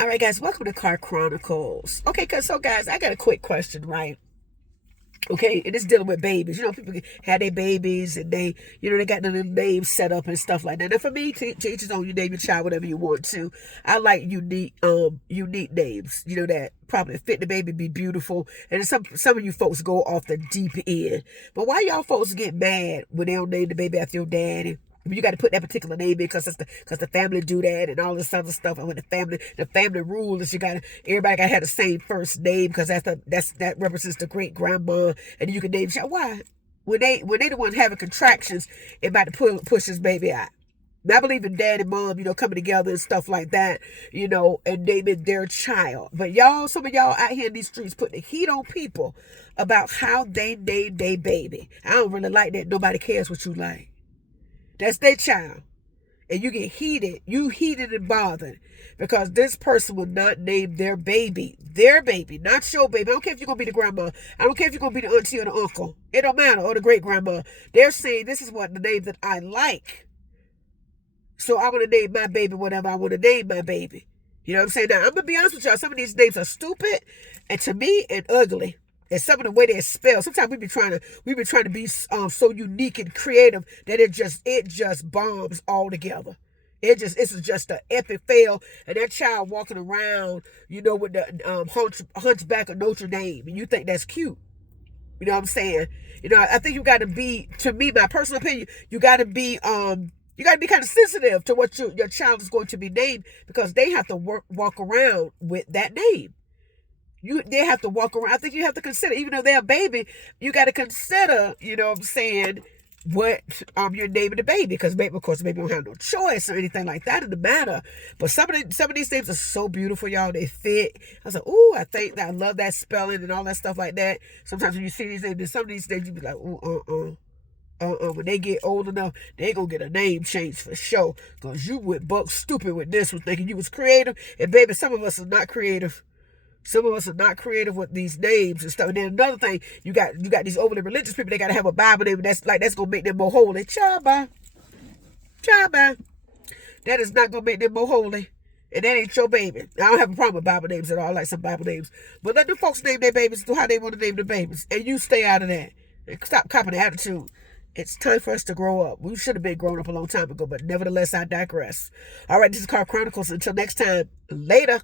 All right, guys, welcome to Car Chronicles. Okay, so guys, I got a quick question, right? Okay, and it's dealing with babies. You know, people had their babies and they got the little names set up and stuff like that. And for me, to each his own, you name your child whatever you want to. I like unique names, that probably fit the baby, be beautiful. And some of you folks go off the deep end. But why y'all folks get mad when they don't name the baby after your daddy? You got to put that particular name in because the family do that and all this other stuff. And when the family rule is everybody got to have the same first name because that represents the great grandma, and you can name child. Why? When they the one having contractions, it about to push this baby out. And I believe in dad and mom, coming together and stuff like that, and naming their child. But some of y'all out here in these streets putting the heat on people about how they name their baby. I don't really like that. Nobody cares what you like. That's their child. And you get heated. You heated and bothered because this person will not name their baby, not your baby. I don't care if you're going to be the grandma. I don't care if you're going to be the auntie or the uncle. It don't matter. Or the great grandma. They're saying this is what the name that I like. So I want to name my baby whatever I want to name my baby. You know what I'm saying? Now, I'm going to be honest with y'all. Some of these names are stupid and to me and ugly. And some of the way they're spelled. Sometimes we be trying to be so unique and creative that it just bombs altogether. It's just an epic fail. And that child walking around, with the hunchback of Notre Dame, and you think that's cute. You know what I'm saying? I think you got to be, to me, my personal opinion, you got to be kind of sensitive to what your child is going to be named because they have to walk around with that name. They have to walk around. I think you have to consider, even though they're a baby, you got to consider, what you're naming the baby. Because of course, baby don't have no choice or anything like that in the matter. But some of these names are so beautiful, y'all. They fit. I was like, ooh, I love that spelling and all that stuff like that. Sometimes when you see these names, some of these names you be like, ooh, when they get old enough, they gonna get a name change for sure. Because you went buck stupid with this one, thinking you was creative. And baby, some of us are not creative. Some of us are not creative with these names and stuff. And then another thing, you got these overly religious people. They got to have a Bible name. That's gonna make them more holy. Chaba. That is not gonna make them more holy. And that ain't your baby. I don't have a problem with Bible names at all. I like some Bible names, but let the folks name their babies how they want to name the babies, and you stay out of that. And stop copying the attitude. It's time for us to grow up. We should have been grown up a long time ago, but nevertheless, I digress. All right, this is Car Chronicles. Until next time, later.